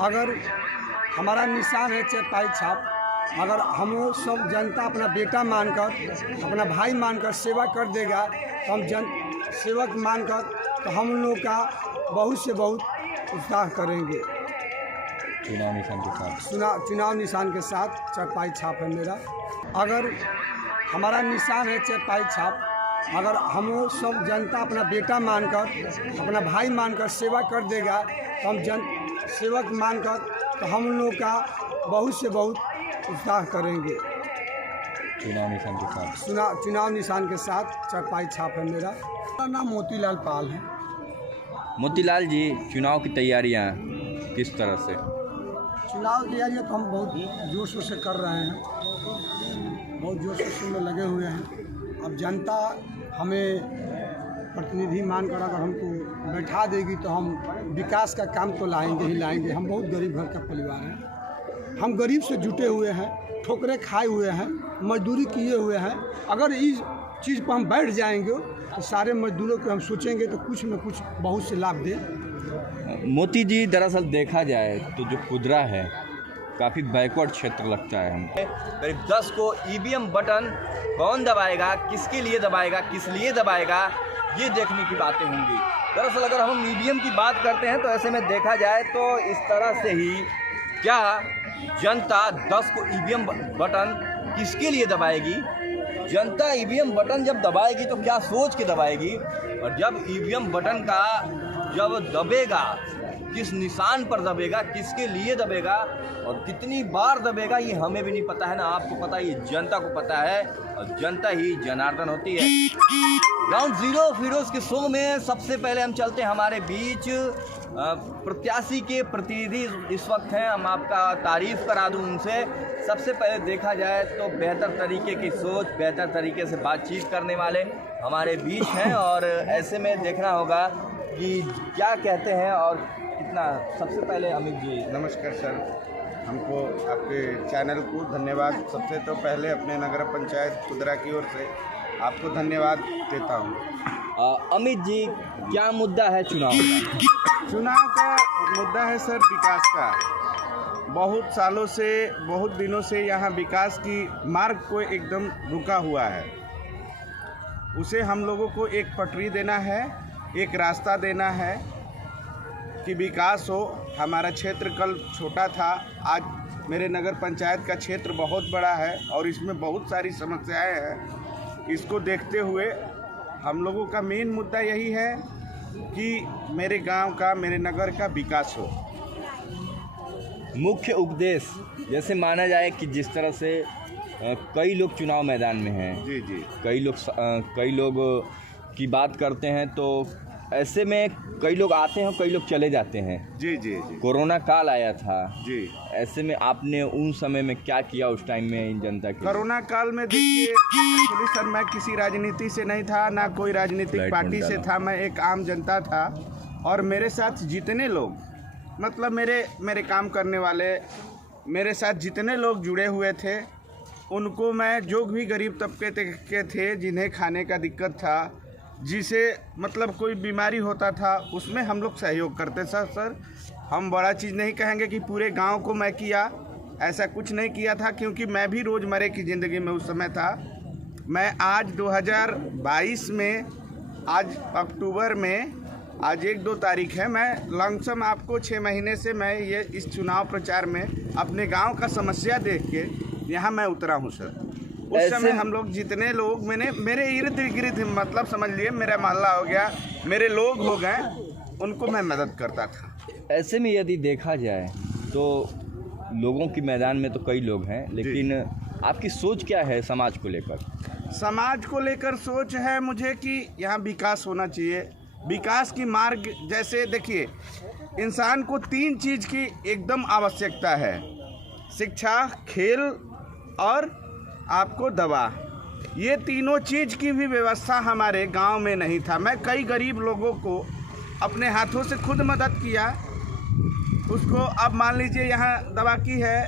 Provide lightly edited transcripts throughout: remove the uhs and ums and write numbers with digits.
अगर हमारा निशान है चरपाई छाप, अगर हम सब जनता अपना बेटा मानकर, अपना भाई मानकर सेवा कर देगा तो हम सेवक मानकर तो हम लोग का बहुत से बहुत उत्साह करेंगे। चुनाव निशान के साथ चुनाव निशान के साथ चरपाई छाप है मेरा। अगर हमारा निशान है चरपाई छाप, अगर हम सब जनता अपना बेटा मानकर, अपना भाई मानकर सेवा कर देगा तो हम सेवक मानकर तो हम लोग का बहुत से बहुत उत्साह करेंगे। चुनाव निशान के साथ चुनाव निशान के साथ चरपाई छाप है मेरा। मेरा नाम मोतीलाल पाल है। मोतीलाल जी, चुनाव की तैयारियां किस तरह से? चुनाव की तैयारियाँ तो हम बहुत जोर शोर से कर रहे हैं, बहुत जोर शोर से में लगे हुए हैं। अब जनता हमें प्रतिनिधि मानकर अगर हमको बैठा देगी तो हम विकास का काम तो लाएंगे ही लाएंगे। हम बहुत गरीब घर का परिवार है, हम गरीब से जुटे हुए हैं, ठोकरें खाए हुए हैं, मजदूरी किए हुए हैं। अगर इस चीज़ पर हम बैठ जाएंगे तो सारे मजदूरों को हम सोचेंगे तो कुछ न कुछ बहुत से लाभ दें। मोती जी, दरअसल देखा जाए तो जो खुदरा है काफ़ी बैकवर्ड क्षेत्र लगता है हमको। करीब 10 को ईवीएम बटन कौन दबाएगा, किसके लिए दबाएगा, किस लिए दबाएगा, ये देखने की बातें होंगी। दरअसल अगर हम ईवीएम की बात करते हैं तो ऐसे में देखा जाए तो इस तरह से ही क्या जनता 10 को ईवीएम बटन किसके लिए दबाएगी, जनता ईवीएम बटन जब दबाएगी तो क्या सोच के दबाएगी, और जब ईवीएम बटन का जब दबेगा किस निशान पर दबेगा, किसके लिए दबेगा और कितनी बार दबेगा, ये हमें भी नहीं पता है ना आपको पता है, ये जनता को पता है और जनता ही जनार्दन होती है। ग्राउंड जीरो फिरोज के शो में सबसे पहले हम चलते हैं हमारे बीच प्रत्याशी के प्रतिनिधि इस वक्त हैं, हम आपका तारीफ करा दूं उनसे। सबसे पहले देखा जाए तो बेहतर तरीके की सोच, बेहतर तरीके से बातचीत करने वाले हमारे बीच हैं और ऐसे में देखना होगा कि क्या कहते हैं और कितना। सबसे पहले अमित जी, नमस्कार सर, हमको आपके चैनल को धन्यवाद। सबसे तो पहले अपने नगर पंचायत खुदरा की ओर से आपको धन्यवाद देता हूँ। अमित जी, क्या मुद्दा है चुनाव का? चुनाव का मुद्दा है सर विकास का। बहुत सालों से, बहुत दिनों से यहाँ विकास की मार्ग को एकदम रुका हुआ है। उसे हम लोगों को एक पटरी देना है, एक रास्ता देना है कि विकास हो। हमारा क्षेत्र कल छोटा था, आज मेरे नगर पंचायत का क्षेत्र बहुत बड़ा है और इसमें बहुत सारी समस्याएं हैं। इसको देखते हुए हम लोगों का मेन मुद्दा यही है कि मेरे गांव का, मेरे नगर का विकास हो। मुख्य उपदेश जैसे माना जाए कि जिस तरह से कई लोग चुनाव मैदान में हैं, जी जी, कई लोग की बात करते हैं तो ऐसे में कई लोग आते हैं, कई लोग चले जाते हैं। जी जी जी, कोरोना काल आया था जी। ऐसे में आपने उन समय में क्या किया उस टाइम में इन जनता के? कोरोना काल में देखिए, एक्चुअली सर मैं किसी राजनीति से नहीं था, ना कोई राजनीतिक पार्टी से था, मैं एक आम जनता था। और मेरे साथ जितने लोग, मतलब मेरे काम करने वाले, मेरे साथ जितने लोग जुड़े हुए थे, उनको मैं, जो भी गरीब तबके के थे जिन्हें खाने का दिक्कत था, जिसे मतलब कोई बीमारी होता था, उसमें हम लोग सहयोग करते सर। हम बड़ा चीज़ नहीं कहेंगे कि पूरे गांव को मैं किया, ऐसा कुछ नहीं किया था, क्योंकि मैं भी रोज़मर्रे की ज़िंदगी में उस समय था। मैं आज 2022 में, आज अक्टूबर में, आज 1-2 तारीख है, मैं लमसम आपको 6 महीने से मैं ये इस चुनाव प्रचार में अपने गांव का समस्या देख के यहाँ मैं उतरा हूँ सर। उस समय हम लोग जितने लोग, मेरे इर्द गिर्द, मतलब समझ लिए मेरा मोहल्ला हो गया, मेरे लोग हो गए, उनको मैं मदद करता था। ऐसे में यदि देखा जाए तो लोगों की मैदान में तो कई लोग हैं, लेकिन आपकी सोच क्या है समाज को लेकर? समाज को लेकर सोच है मुझे कि यहाँ विकास होना चाहिए। विकास की मार्ग, जैसे देखिए, इंसान को 3 चीज़ की एकदम आवश्यकता है: शिक्षा, खेल और आपको दवा। ये तीनों चीज़ की भी व्यवस्था हमारे गांव में नहीं था। मैं कई गरीब लोगों को अपने हाथों से खुद मदद किया। उसको अब मान लीजिए यहाँ दवा की है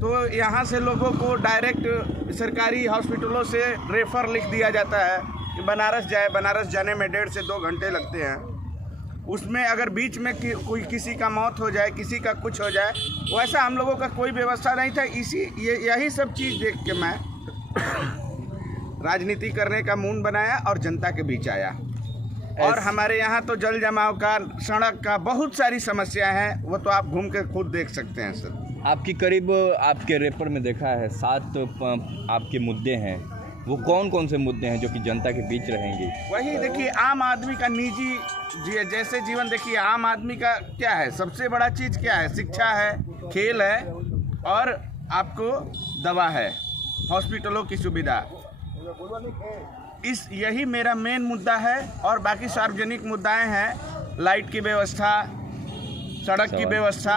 तो यहाँ से लोगों को डायरेक्ट सरकारी हॉस्पिटलों से रेफ़र लिख दिया जाता है कि बनारस जाए। बनारस जाने में 1.5 से 2 घंटे लगते हैं। उसमें अगर बीच में कोई किसी का मौत हो जाए, किसी का कुछ हो जाए, वैसा हम लोगों का कोई व्यवस्था नहीं था। यही सब चीज़ देख के मैं राजनीति करने का मूड बनाया और जनता के बीच आया। और हमारे यहाँ तो जल जमाव का, सड़क का बहुत सारी समस्या है, वो तो आप घूम के खुद देख सकते हैं सर। आपकी करीब आपके रेपर में देखा है 7 आपके मुद्दे हैं, वो कौन कौन से मुद्दे हैं जो कि जनता के बीच रहेंगे? वही देखिए, आम आदमी का निजी जैसे जीवन, देखिए आम आदमी का क्या है, सबसे बड़ा चीज़ क्या है, शिक्षा है, खेल है और आपको दवा है, हॉस्पिटलों की सुविधा। यही मेरा मेन मुद्दा है। और बाकी सार्वजनिक मुद्दाएं हैं, लाइट की व्यवस्था, सड़क की व्यवस्था,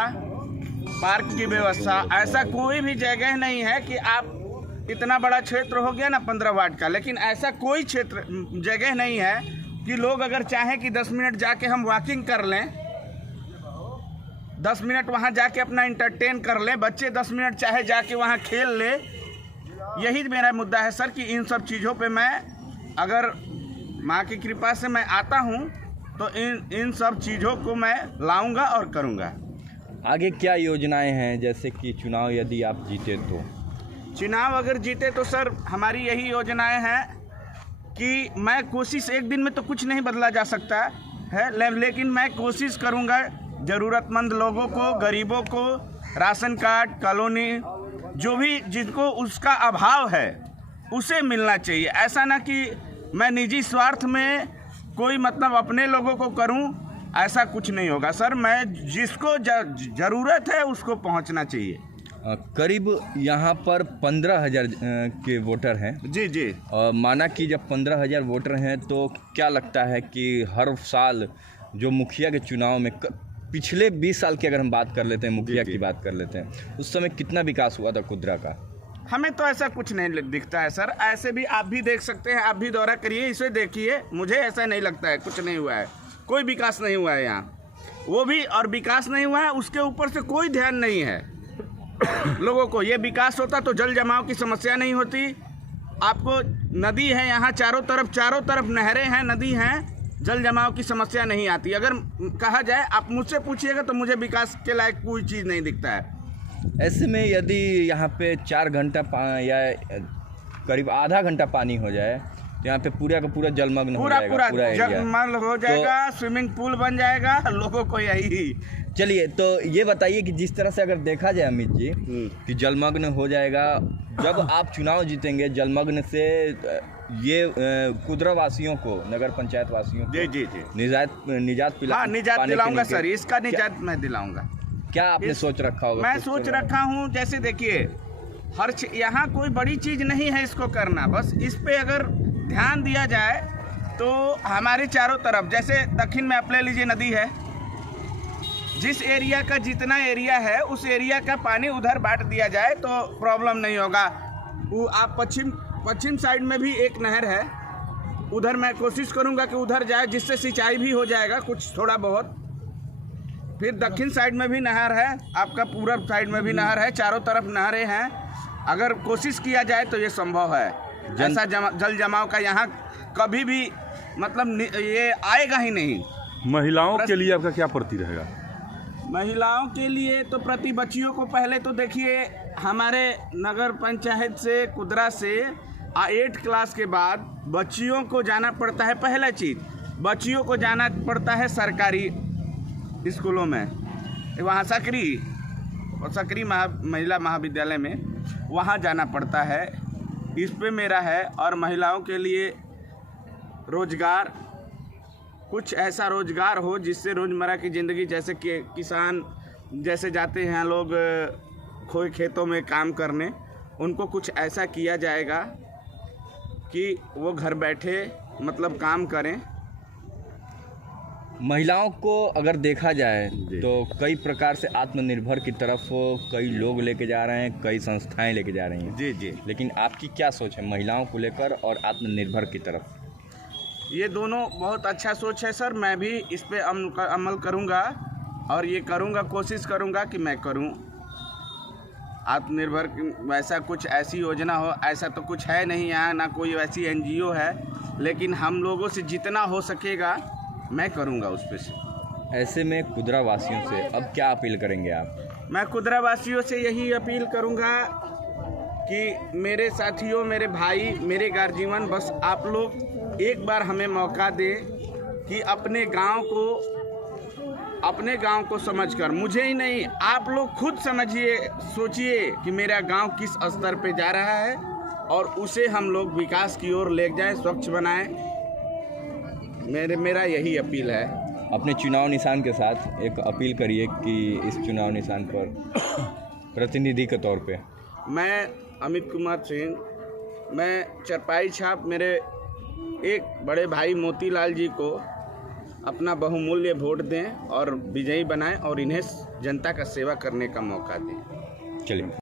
पार्क की व्यवस्था। ऐसा कोई भी जगह नहीं है कि आप इतना बड़ा क्षेत्र हो गया ना 15 वार्ड का, लेकिन ऐसा कोई क्षेत्र जगह नहीं है कि लोग अगर चाहें कि 10 मिनट जाके हम वॉकिंग कर लें, 10 मिनट वहाँ जाके अपना इंटरटेन कर लें, बच्चे 10 मिनट चाहे जाके वहाँ खेल ले। यही मेरा मुद्दा है सर कि इन सब चीज़ों पे मैं, अगर माँ की कृपा से मैं आता हूँ तो इन सब चीज़ों को मैं लाऊंगा और करूँगा। आगे क्या योजनाएं हैं, जैसे कि चुनाव यदि आप जीते तो? चुनाव अगर जीते तो सर हमारी यही योजनाएं हैं कि मैं कोशिश, एक दिन में तो कुछ नहीं बदला जा सकता है, लेकिन मैं कोशिश करूँगा ज़रूरतमंद लोगों को, गरीबों को राशन कार्ड, कॉलोनी, जो भी जिनको उसका अभाव है उसे मिलना चाहिए। ऐसा ना कि मैं निजी स्वार्थ में कोई मतलब अपने लोगों को करूं, ऐसा कुछ नहीं होगा सर। मैं जिसको ज़रूरत है उसको पहुंचना चाहिए। करीब यहाँ पर 15,000 के वोटर हैं। जी जी। और माना कि जब 15,000 वोटर हैं तो क्या लगता है कि हर साल जो मुखिया के चुनाव में पिछले 20 साल की अगर हम बात कर लेते हैं, मुखिया की बात कर लेते हैं, उस समय कितना विकास हुआ था कुदरा का? हमें तो ऐसा कुछ नहीं दिखता है सर। ऐसे भी आप भी देख सकते हैं, आप भी दौरा करिए, इसे देखिए, मुझे ऐसा नहीं लगता है कुछ नहीं हुआ है, कोई विकास नहीं हुआ है यहाँ। वो भी और विकास नहीं हुआ है, उसके ऊपर से कोई ध्यान नहीं है लोगों को। ये विकास होता तो जल जमाव की समस्या नहीं होती। आपको नदी है यहाँ चारों तरफ नहरें हैं, नदी हैं, जल जमाव की समस्या नहीं आती। अगर कहा जाए, आप मुझसे पूछिएगा तो मुझे विकास के लायक कोई चीज़ नहीं दिखता है। ऐसे में यदि यहाँ पे 4 घंटा या करीब आधा घंटा पानी हो जाए तो यहाँ पे पूरा का पूरा जलमग्न हो जाएगा, पूरा जलमग्न हो जाएगा, स्विमिंग पूल बन जाएगा, लोगों को यही। चलिए, तो ये बताइए कि जिस तरह से अगर देखा जाए अमित जी कि जलमग्न हो जाएगा, जब आप चुनाव जीतेंगे, जलमग्न से ये कुदरा वासियों को, नगर पंचायत वासियों को जी निजात दिलाऊंगा सर, इसका निजात मैं दिलाऊंगा। क्या आपने सोच रखा होगा? मैं सोच रखा हूँ, जैसे देखिए यहाँ कोई बड़ी चीज़ नहीं है इसको करना, बस इस पे अगर ध्यान दिया जाए तो हमारे चारों तरफ, जैसे दक्षिण में आप ले लीजिए, नदी है, जिस एरिया का जितना एरिया है उस एरिया का पानी उधर बांट दिया जाए तो प्रॉब्लम नहीं होगा। वो आप पश्चिम साइड में भी एक नहर है, उधर मैं कोशिश करूंगा कि उधर जाए, जिससे सिंचाई भी हो जाएगा कुछ थोड़ा बहुत। फिर दक्षिण साइड में भी नहर है, आपका पूरब साइड में भी नहर है, चारों तरफ नहरें हैं। अगर कोशिश किया जाए तो ये संभव है। ऐसा जल जमाव का यहाँ कभी भी मतलब ये आएगा ही नहीं। महिलाओं के लिए आपका क्या प्रति रहेगा? महिलाओं के लिए तो प्रति बच्चियों को पहले तो देखिए, हमारे नगर पंचायत से, कुदरा से 8 क्लास के बाद बच्चियों को जाना पड़ता है। पहला चीज़, बच्चियों को जाना पड़ता है सरकारी स्कूलों में, वहाँ सकरी महिला महाविद्यालय में, वहाँ जाना पड़ता है। इस पे मेरा है। और महिलाओं के लिए रोजगार, कुछ ऐसा रोजगार हो जिससे रोज़मर्रा की ज़िंदगी, जैसे कि किसान जैसे जाते हैं लोग कोई खेतों में काम करने, उनको कुछ ऐसा किया जाएगा कि वो घर बैठे मतलब काम करें। महिलाओं को अगर देखा जाए तो कई प्रकार से आत्मनिर्भर की तरफ कई लोग लेके जा रहे हैं, कई संस्थाएं लेके जा रही हैं। जी। लेकिन आपकी क्या सोच है महिलाओं को लेकर और आत्मनिर्भर की तरफ? ये दोनों बहुत अच्छा सोच है सर। मैं भी इस पे अमल करूँगा और ये करूँगा, कोशिश करूँगा कि मैं करूँ आत्मनिर्भर। वैसा कुछ ऐसी योजना हो, ऐसा तो कुछ है नहीं यहाँ, ना कोई वैसी NGO है, लेकिन हम लोगों से जितना हो सकेगा मैं करूँगा उस पे से। ऐसे में कुदरा वासियों से अब क्या अपील करेंगे आप? मैं कुदरा वासियों से यही अपील करूंगा कि मेरे साथियों, मेरे भाई, मेरे गार्जियन, बस आप लोग एक बार हमें मौका दें कि अपने गांव को समझकर, मुझे ही नहीं, आप लोग खुद समझिए, सोचिए कि मेरा गांव किस स्तर पे जा रहा है और उसे हम लोग विकास की ओर ले जाएं, स्वच्छ बनाएं। मेरा यही अपील है। अपने चुनाव निशान के साथ एक अपील करिए कि इस चुनाव निशान पर प्रतिनिधि के तौर पे। मैं अमित कुमार सिंह, मैं चरपाई छाप मेरे एक बड़े भाई मोतीलाल जी को अपना बहुमूल्य वोट दें और विजयी बनाएं और इन्हें जनता का सेवा करने का मौका दें। चलिए।